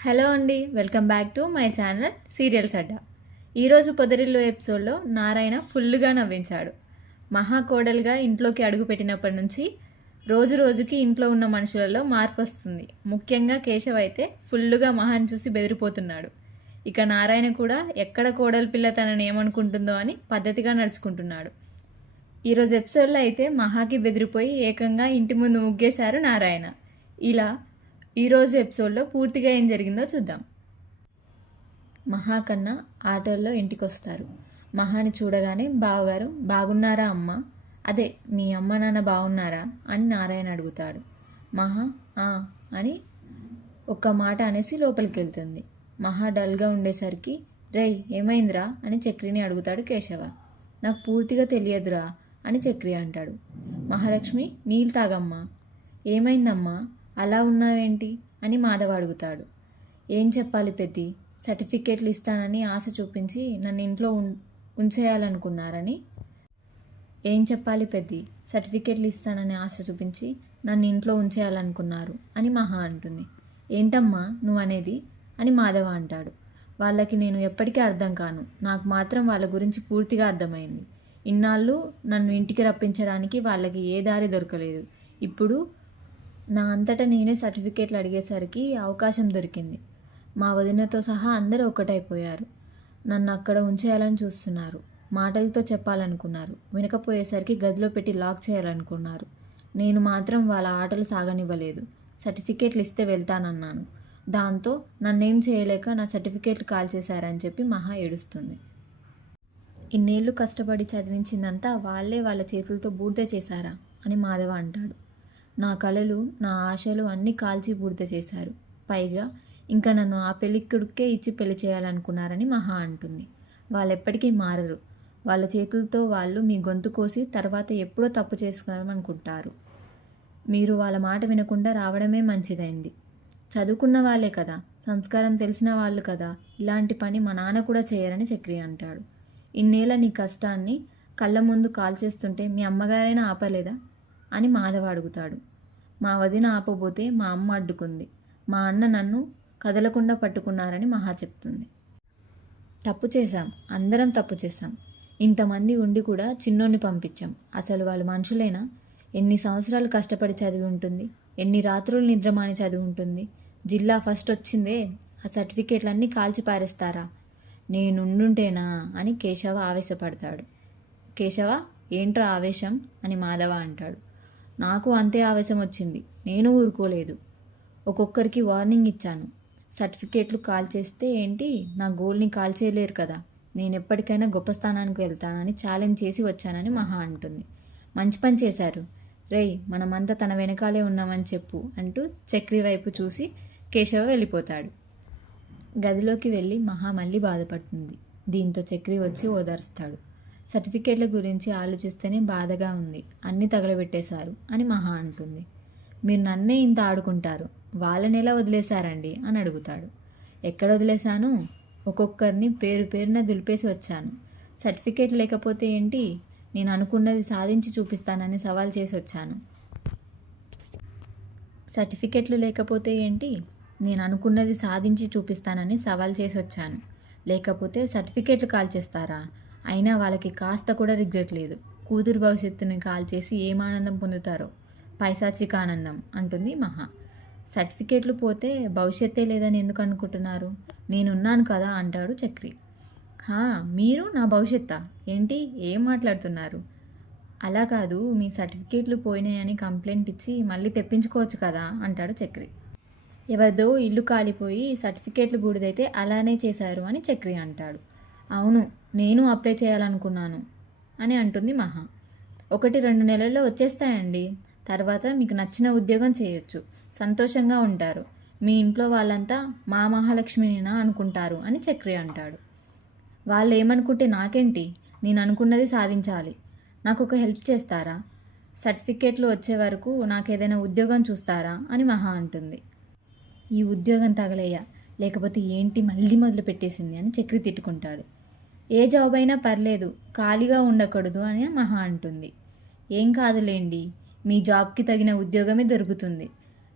Hello అండి, welcome back to my channel serials అడ్డా. ఈరోజు పొదరిల్లు ఎపిసోడ్లో నారాయణ ఫుల్గా నవ్వించాడు. మహా కోడలుగా ఇంట్లోకి అడుగుపెట్టినప్పటి నుంచి రోజు రోజుకి ఇంట్లో ఉన్న మనుషులలో మార్పు వస్తుంది. ముఖ్యంగా కేశవ్ అయితే ఫుల్గా మహాని చూసి బెదిరిపోతున్నాడు. ఇక నారాయణ కూడా ఎక్కడ కోడలి పిల్ల తనని ఏమనుకుంటుందో అని పద్ధతిగా నడుచుకుంటున్నాడు. ఈరోజు ఎపిసోడ్లో అయితే మహాకి బెదిరిపోయి ఏకంగా ఇంటి ముందు ముగ్గేశారు నారాయణ. ఇలా ఈరోజు ఎపిసోడ్లో పూర్తిగా ఏం జరిగిందో చూద్దాం. మహాకన్నా ఆటోల్లో ఇంటికి వస్తారు. మహాని చూడగానే బావగారు బాగున్నారా అమ్మ, అదే మీ అమ్మ నాన్న బాగున్నారా అని నారాయణ అడుగుతాడు. మహా అని ఒక్క మాట అనేసి లోపలికి వెళ్తుంది. మహా డల్గా ఉండేసరికి రేయ్ ఏమైందిరా అని చక్రిని అడుగుతాడు కేశవ. నాకు పూర్తిగా తెలియదురా అని చక్రి అంటాడు. మహాలక్ష్మి నీళ్ళు తాగమ్మా. ఏమైందమ్మా అలా ఉన్నావేంటి అని మాధవ అడుగుతాడు. ఏం చెప్పాలి పెద్ది, సర్టిఫికేట్లు ఇస్తానని ఆశ చూపించి నన్ను ఇంట్లో ఉంచేయాలనుకున్నారని. ఏం చెప్పాలి పెద్ది, సర్టిఫికేట్లు ఇస్తానని ఆశ చూపించి నన్ను ఇంట్లో ఉంచేయాలనుకున్నారు అని మహా అంటుంది. ఏంటమ్మా నువ్వు అనేది అని మాధవ అంటాడు. వాళ్ళకి నేను ఎప్పటికీ అర్థం కాను, నాకు మాత్రం వాళ్ళ గురించి పూర్తిగా అర్థమైంది. ఇన్నాళ్ళు నన్ను ఇంటికి రప్పించడానికి వాళ్ళకి ఏ దారి దొరకలేదు. ఇప్పుడు నా అంతటా నేనే సర్టిఫికేట్లు అడిగేసరికి అవకాశం దొరికింది. మా వదినతో సహా అందరూ ఒక్కటైపోయారు. నన్ను అక్కడ ఉంచేయాలని చూస్తున్నారు. మాటలతో చెప్పాలనుకున్నారు, వినకపోయేసరికి గదిలో పెట్టి లాక్ చేయాలనుకున్నారు. నేను మాత్రం వాళ్ళ ఆటలు సాగనివ్వలేదు. సర్టిఫికేట్లు ఇస్తే వెళ్తానన్నాను. దాంతో నన్నేం చేయలేక నా సర్టిఫికేట్లు కాల్చేశారని చెప్పి మహా ఏడుస్తుంది. ఇన్నేళ్ళు కష్టపడి చదివించిందంతా వాళ్ళే వాళ్ళ చేతులతో బూడిద చేశారా అని మాధవ అంటాడు. నా కలలు నా ఆశలు అన్నీ కాల్చి బూడిద చేశారు. పైగా ఇంకా నన్ను ఆ పెళ్ళికొడుకే ఇచ్చి పెళ్లి చేయాలనుకున్నారని మహా అంటుంది. వాళ్ళెప్పటికీ మారరు. వాళ్ళ చేతులతో వాళ్ళు మీ గొంతు కోసి తర్వాత ఎప్పుడో తప్పు చేసుకోవాలనుకుంటారు. మీరు వాళ్ళ మాట వినకుండా రావడమే మంచిదైంది. చదువుకున్న వాళ్ళే కదా, సంస్కారం తెలిసిన వాళ్ళు కదా, ఇలాంటి పని మా నాన్న కూడా చేయరని చక్రి అంటాడు. ఇన్నేళ్ళ నీ కష్టాన్ని కళ్ళ ముందు కాల్చేస్తుంటే మీ అమ్మగారైనా ఆపలేదా అని మాధవ అడుగుతాడు. మా వదిన ఆపబోతే మా అమ్మ అడ్డుకుంది. మా అన్న నన్ను కదలకుండా పట్టుకున్నారని మహా చెప్తుంది. తప్పు చేశాం, అందరం తప్పు చేశాం. ఇంతమంది ఉండి కూడా చిన్నోన్ని పంపించాం. అసలు వాళ్ళు మనుషులేనా? ఎన్ని సంవత్సరాలు కష్టపడి చదివి ఉంటుంది, ఎన్ని రాత్రులు నిద్రమాని చదివి ఉంటుంది. జిల్లా ఫస్ట్ వచ్చిందే, ఆ సర్టిఫికేట్లన్నీ కాల్చి పారేస్తారా? నేనుండుంటేనా అని కేశవ ఆవేశపడతాడు. కేశవ ఏంట్రా ఆవేశం అని మాధవ అంటాడు. నాకు అంతే ఆవేశం వచ్చింది, నేను ఊరుకోలేదు. ఒక్కొక్కరికి వార్నింగ్ ఇచ్చాను. సర్టిఫికేట్లు కాల్ చేస్తే ఏంటి, నా గోల్ని కాల్ చేయలేరు కదా, నేను ఎప్పటికైనా గొప్ప స్థానానికి వెళ్తానని ఛాలెంజ్ చేసి వచ్చానని మహా అంటుంది. మంచి పని చేశారు రేయ్, మనమంతా తన వెనకాలే ఉన్నామని చెప్పు అంటూ చక్రి వైపు చూసి కేశవ వెళ్ళిపోతాడు. గదిలోకి వెళ్ళి మహా మళ్ళీ బాధపడుతుంది. దీంతో చక్రి వచ్చి ఓదార్స్తాడు. సర్టిఫికేట్ల గురించి ఆలోచిస్తేనే బాధగా ఉంది, అన్నీ తగలబెట్టేశారు అని మహా అంటుంది. మీరు నన్నే ఇంత ఆడుకుంటారు, వాళ్ళని ఎలా వదిలేశారండి అని అడుగుతాడు. ఎక్కడ వదిలేశాను, ఒక్కొక్కరిని పేరు పేరున దులిపేసి వచ్చాను. సర్టిఫికేట్ లేకపోతే ఏంటి, నేను అనుకున్నది సాధించి చూపిస్తానని సవాల్ చేసి వచ్చాను. సర్టిఫికేట్లు లేకపోతే ఏంటి, నేను అనుకున్నది సాధించి చూపిస్తానని సవాల్ చేసి వచ్చాను. లేకపోతే సర్టిఫికేట్లు కాల్ చేస్తారా? అయినా వాళ్ళకి కాస్త కూడా రిగ్రెట్ లేదు. కూతురు భవిష్యత్తుని కాల్చేసి ఏం ఆనందం పొందుతారో, పైశాచిక ఆనందం అంటుంది మహా. సర్టిఫికేట్లు పోతే భవిష్యత్తే లేదని ఎందుకు అనుకుంటున్నారు? నేనున్నాను కదా అంటాడు చక్రి. మీరు నా భవిష్యత్తా ఏంటి, ఏం మాట్లాడుతున్నారు? అలా కాదు, మీ సర్టిఫికేట్లు పోయినాయని కంప్లైంట్ ఇచ్చి మళ్ళీ తెప్పించుకోవచ్చు కదా అంటాడు చక్రి. ఎవరిదో ఇల్లు కాలిపోయి సర్టిఫికేట్లు బూడిదైతే అలానే చేశారు అని చక్రి అంటాడు. అవును, నేను అప్లై చేయాలనుకున్నాను అని అంటుంది మహా. 1-2 నెలల్లో వచ్చేస్తాయండి. తర్వాత మీకు నచ్చిన ఉద్యోగం చేయొచ్చు, సంతోషంగా ఉంటారు. మీ ఇంట్లో వాళ్ళంతా మా మహాలక్ష్మినేనా అనుకుంటారు అని చక్రి అంటాడు. వాళ్ళు ఏమనుకుంటే నాకేంటి, నేను అనుకున్నది సాధించాలి. నాకు ఒక హెల్ప్ చేస్తారా? సర్టిఫికేట్లు వచ్చే వరకు నాకు ఏదైనా ఉద్యోగం చూస్తారా అని మహా అంటుంది. ఈ ఉద్యోగం తగలయ్యా, లేకపోతే ఏంటి మళ్ళీ మొదలు పెట్టేసింది అని చక్రి తిట్టుకుంటాడు. ఏ జాబ్ అయినా పర్లేదు, ఖాళీగా ఉండకూడదు అని మహా అంటుంది. ఏం కాదులేండి, మీ జాబ్కి తగిన ఉద్యోగమే దొరుకుతుంది,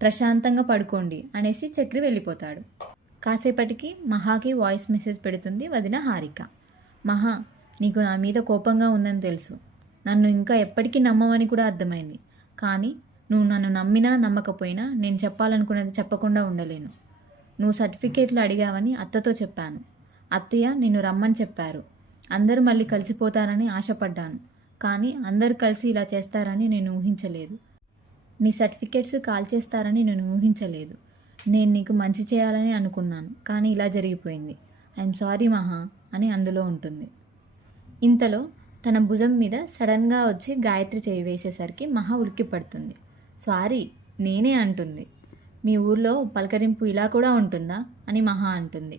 ప్రశాంతంగా పడుకోండి అనేసి చక్రి వెళ్ళిపోతాడు. కాసేపటికి మహాకి వాయిస్ మెసేజ్ పెడుతుంది వదిన హారిక. మహా, నీకు నా మీద కోపంగా ఉందని తెలుసు. నన్ను ఇంకా ఎప్పటికీ నమ్మవని కూడా అర్థమైంది. కానీ నువ్వు నన్ను నమ్మినా నమ్మకపోయినా నేను చెప్పాలనుకున్నది చెప్పకుండా ఉండలేను. నువ్వు సర్టిఫికేట్లు అడిగావని అత్తతో చెప్పాను. అత్తయ్య నిన్ను రమ్మని చెప్పారు. అందరూ మళ్ళీ కలిసిపోతారని ఆశపడ్డాను. కానీ అందరూ కలిసి ఇలా చేస్తారని నేను ఊహించలేదు. నీ సర్టిఫికేట్స్ కాల్ చేస్తారని నేను ఊహించలేదు. నేను నీకు మంచి చేయాలని అనుకున్నాను, కానీ ఇలా జరిగిపోయింది. ఐఎమ్ సారీ మహా అని అందులో ఉంటుంది. ఇంతలో తన భుజం మీద సడన్గా వచ్చి గాయత్రి చేయి వేసేసరికి మహా ఉలిక్కి పడుతుంది. సారీ నేనే అంటుంది. మీ ఊర్లో పలకరింపు ఇలా కూడా ఉంటుందా అని మహా అంటుంది.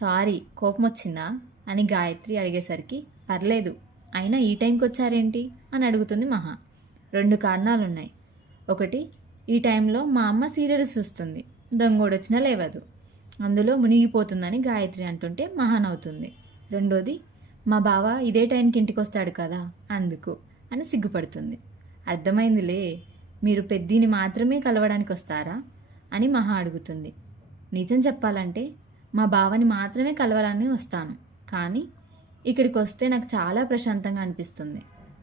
సారీ కోపం వచ్చిందా అని గాయత్రి అడిగేసరికి పర్లేదు, అయినా ఈ టైంకి వచ్చారేంటి అని అడుగుతుంది మహా. 2 కారణాలున్నాయి. ఒకటి, ఈ టైంలో మా అమ్మ సీరియల్స్ చూస్తుంది, దొంగోడొచ్చినా లేవదు, అందులో మునిగిపోతుందని గాయత్రి అంటుంటే మహా నవ్వుతుంది. రెండోది, మా బావ ఇదే టైంకి ఇంటికి వస్తాడు కదా అందుకు అని సిగ్గుపడుతుంది. అర్థమైందిలే, మీరు పెద్దిని మాత్రమే కలవడానికి వస్తారా అని మహా అడుగుతుంది. నిజం చెప్పాలంటే మా బావని మాత్రమే కలవాలని వస్తాను, కానీ ఇక్కడికి వస్తే నాకు చాలా ప్రశాంతంగా అనిపిస్తుంది.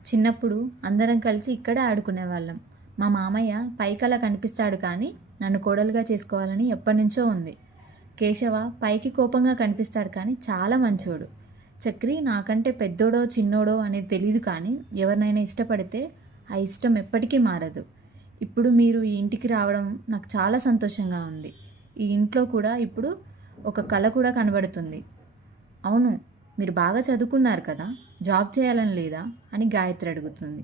చిన్నప్పుడు అందరం కలిసి ఇక్కడే ఆడుకునేవాళ్ళం. మా మామయ్య పైకలా కనిపిస్తాడు, కానీ నన్ను కోడలుగా చేసుకోవాలని ఎప్పటినుంచో ఉంది. కేశవ పైకి కోపంగా కనిపిస్తాడు, కానీ చాలా మంచోడు. చక్రి నాకంటే పెద్దోడో చిన్నోడో అనేది తెలీదు, కానీ ఎవరినైనా ఇష్టపడితే ఆ ఇష్టం ఎప్పటికీ మారదు. ఇప్పుడు మీరు ఈ ఇంటికి రావడం నాకు చాలా సంతోషంగా ఉంది. ఈ ఇంట్లో కూడా ఇప్పుడు ఒక కళ కూడా కనబడుతుంది. అవును, మీరు బాగా చదువుకున్నారు కదా, జాబ్ చేయాలని లేదా అని గాయత్రి అడుగుతుంది.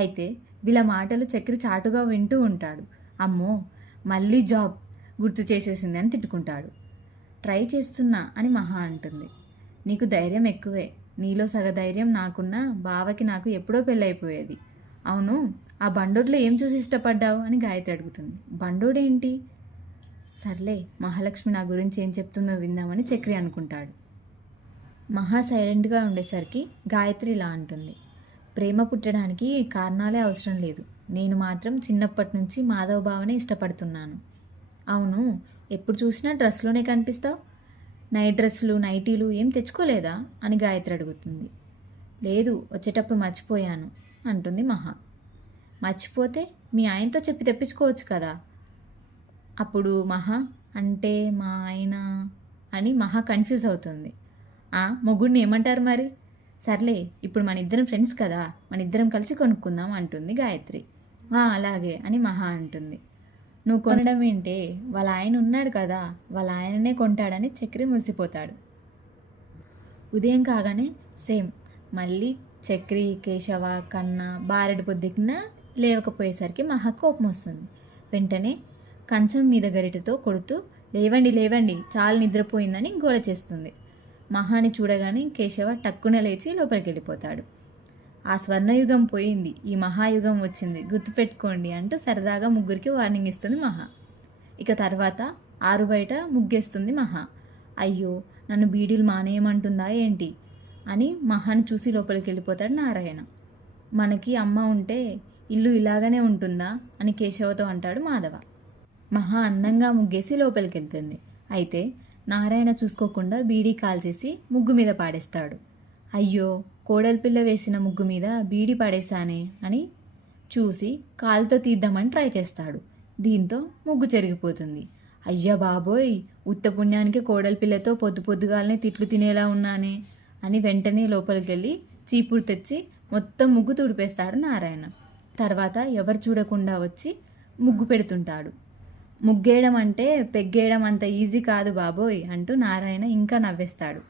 అయితే వీళ్ళ మాటలు చక్రి చాటుగా వింటూ ఉంటాడు. అమ్మో మళ్ళీ జాబ్ గుర్తు చేసేసింది అని తిట్టుకుంటాడు. ట్రై చేస్తున్నా అని మహా అంటుంది. నీకు ధైర్యం ఎక్కువే, నీలో సగ ధైర్యం నాకున్నా బావకి నాకు ఎప్పుడో పెళ్ళైపోయేది. అవును, ఆ బండోడ్లో ఏం చూసి ఇష్టపడ్డావు అని గాయత్రి అడుగుతుంది. బండోడేంటి? సర్లే, మహాలక్ష్మి నా గురించి ఏం చెప్తుందో విందామని చక్రి అనుకుంటాడు. మహా సైలెంట్గా ఉండేసరికి గాయత్రి ఇలా అంటుంది. ప్రేమ పుట్టడానికి కారణాలే అవసరం లేదు. నేను మాత్రం చిన్నప్పటి నుంచి మాధవ బావనే ఇష్టపడుతున్నాను. అవును, ఎప్పుడు చూసినా డ్రెస్లోనే కనిపిస్తావు, నైట్ డ్రెస్సులు నైటీలు ఏం తెచ్చుకోలేదా అని గాయత్రి అడుగుతుంది. లేదు, వచ్చేటప్పుడు మర్చిపోయాను అంటుంది మహా. మర్చిపోతే మీ ఆయనతో చెప్పి తెప్పించుకోవచ్చు కదా. అప్పుడు మహా అంటే మా ఆయన అని మహా కన్ఫ్యూజ్ అవుతుంది. మొగుడిని ఏమంటారు మరి? సర్లే, ఇప్పుడు మన ఇద్దరం ఫ్రెండ్స్ కదా, మన ఇద్దరం కలిసి కొనుక్కుందాం అంటుంది గాయత్రి. అలాగే అని మహా అంటుంది. నువ్వు కొనడం ఏంటే, వాళ్ళ ఆయన ఉన్నాడు కదా, వాళ్ళ ఆయననే కొంటాడని చక్రి మురిసిపోతాడు. ఉదయం కాగానే సేమ్ మళ్ళీ చక్రి, కేశవ, కన్న బారెడు పొద్దుకిన లేవకపోయేసరికి మహా కోపం వస్తుంది. వెంటనే కంచం మీద గరిటెతో కొడుతూ లేవండి లేవండి చాలా నిద్రపోయిందని గోల చేస్తుంది. మహాని చూడగానే కేశవ టక్కున లేచి లోపలికి వెళ్ళిపోతాడు. ఆ స్వర్ణయుగం పోయింది, ఈ మహాయుగం వచ్చింది, గుర్తుపెట్టుకోండి అంటూ సరదాగా ముగ్గురికి వార్నింగ్ ఇస్తుంది మహా. ఇక తర్వాత ఆరు బయట ముగ్గేస్తుంది మహా. అయ్యో, నన్ను బీడీలు మానేయమంటుందా ఏంటి అని మహాని చూసి లోపలికి వెళ్ళిపోతాడు నారాయణ. మనకి అమ్మ ఉంటే ఇల్లు ఇలాగనే ఉంటుందా అని కేశవతో అంటాడు మాధవ. మహా అందంగా ముగ్గేసి లోపలికి వెళ్తుంది. అయితే నారాయణ చూసుకోకుండా బీడీ కాల్చేసి ముగ్గు మీద పాడేస్తాడు. అయ్యో, కోడలి పిల్ల వేసిన ముగ్గు మీద బీడీ పడేశానే అని చూసి కాలుతో తీద్దామని ట్రై చేస్తాడు. దీంతో ముగ్గు చెరిగిపోతుంది. అయ్యా బాబోయ్, ఉత్త పుణ్యానికి కోడలి పిల్లతో పొద్దు పొద్దుగాలనే తిట్లు తినేలా ఉన్నానే అని వెంటనే లోపలికి వెళ్ళి చీపురు తెచ్చి మొత్తం ముగ్గు తుడిపేస్తాడు నారాయణ. తర్వాత ఎవరు చూడకుండా వచ్చి ముగ్గు పెడుతుంటాడు. ముగ్గేయడం అంటే పెగ్గేయడం అంత ఈజీ కాదు బాబోయ్ అంటూ నారాయణ ఇంకా నవ్వేస్తాడు.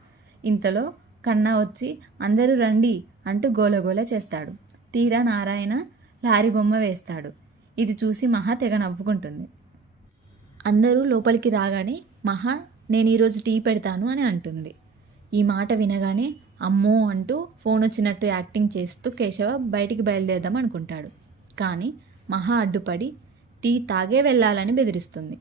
ఇంతలో కన్నా వచ్చి అందరూ రండి అంటూ గోలగోల చేస్తాడు. తీరా నారాయణ లారీ బొమ్మ వేస్తాడు. ఇది చూసి మహా తెగ నవ్వుకుంటుంది. అందరూ లోపలికి రాగానే మహా నేను ఈరోజు టీ పెడతాను అని అంటుంది. ఈ మాట వినగానే అమ్మో అంటూ ఫోన్ వచ్చినట్టు యాక్టింగ్ చేస్తూ కేశవ బయటికి బయలుదేరదాం అనుకుంటాడు. కానీ మహా అడ్డుపడి టీ తాగే వెళ్ళాలని బెదిరిస్తుంది.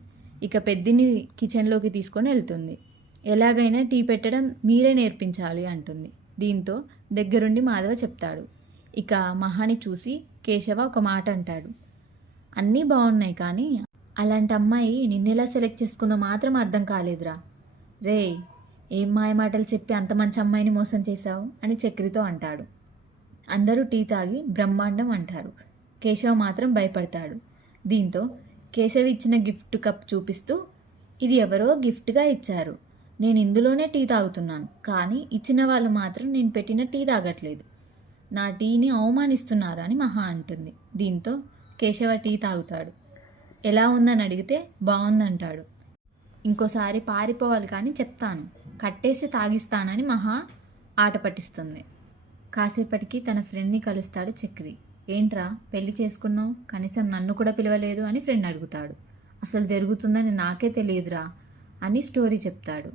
ఇక పెద్దిని కిచెన్లోకి తీసుకొని వెళ్తుంది. ఎలాగైనా టీ పెట్టడం మీరే నేర్పించాలి అంటుంది. దీంతో దగ్గరుండి మాధవ చెప్తాడు. ఇక మహాని చూసి కేశవ ఒక మాట అంటాడు. అన్నీ బాగున్నాయి, కానీ అలాంటి అమ్మాయి నిన్నెలా సెలెక్ట్ చేసుకుందో మాత్రం అర్థం కాలేదురా. రే, ఏం మాయమాటలు చెప్పి అంత మంచి అమ్మాయిని మోసం చేశావు అని చక్రితో అంటాడు. అందరూ టీ తాగి బ్రహ్మాండం అంటారు. కేశవ మాత్రం భయపడతాడు. దీంతో కేశవ్ ఇచ్చిన గిఫ్ట్ కప్ చూపిస్తూ, ఇది ఎవరో గిఫ్ట్గా ఇచ్చారు, నేను ఇందులోనే టీ తాగుతున్నాను, కానీ ఇచ్చిన వాళ్ళు మాత్రం నేను పెట్టిన టీ తాగట్లేదు, నా టీని అవమానిస్తున్నారు అని మహా అంటుంది. దీంతో కేశవ టీ తాగుతాడు. ఎలా ఉందని అడిగితే బాగుందంటాడు. ఇంకోసారి పారిపోవాలి కానీ చెప్తాను, కట్టేసి తాగిస్తానని మహా ఆట పట్టిస్తుంది. కాసేపటికి తన ఫ్రెండ్ని కలుస్తాడు చక్రి. ఏంట్రా పెళ్లి చేసుకున్నావు, కనీసం నన్ను కూడా పిలవలేదు అని ఫ్రెండ్ అడుగుతాడు. అసలు జరుగుతుందని నాకే తెలియదురా అని స్టోరీ చెప్తాడు.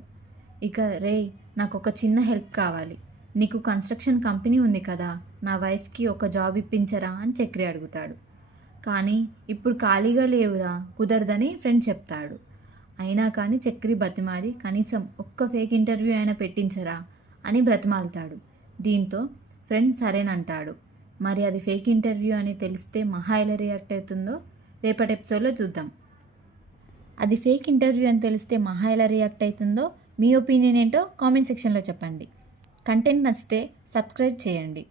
ఇక రే, నాకు ఒక చిన్న హెల్ప్ కావాలి, నీకు కన్స్ట్రక్షన్ కంపెనీ ఉంది కదా, నా వైఫ్కి ఒక జాబ్ ఇప్పించరా అని చక్రి అడుగుతాడు. కానీ ఇప్పుడు ఖాళీగా లేవురా, కుదరదని ఫ్రెండ్ చెప్తాడు. అయినా కానీ చక్రి బతిమాలి కనీసం ఒక్క ఫేక్ ఇంటర్వ్యూ అయినా పెట్టించరా అని బ్రతిమాలుతాడు. దీంతో ఫ్రెండ్ సరేనంటాడు. మరి అది ఫేక్ ఇంటర్వ్యూ అని తెలిస్తే మహా ఎలా రియాక్ట్ అవుతుందో రేపటి ఎపిసోడ్లో చూద్దాం. అది ఫేక్ ఇంటర్వ్యూ అని తెలిస్తే మహా ఎలా రియాక్ట్ అవుతుందో మీ ఒపీనియన్ ఏంటో కామెంట్ సెక్షన్లో చెప్పండి. కంటెంట్ నచ్చితే సబ్స్క్రైబ్ చేయండి.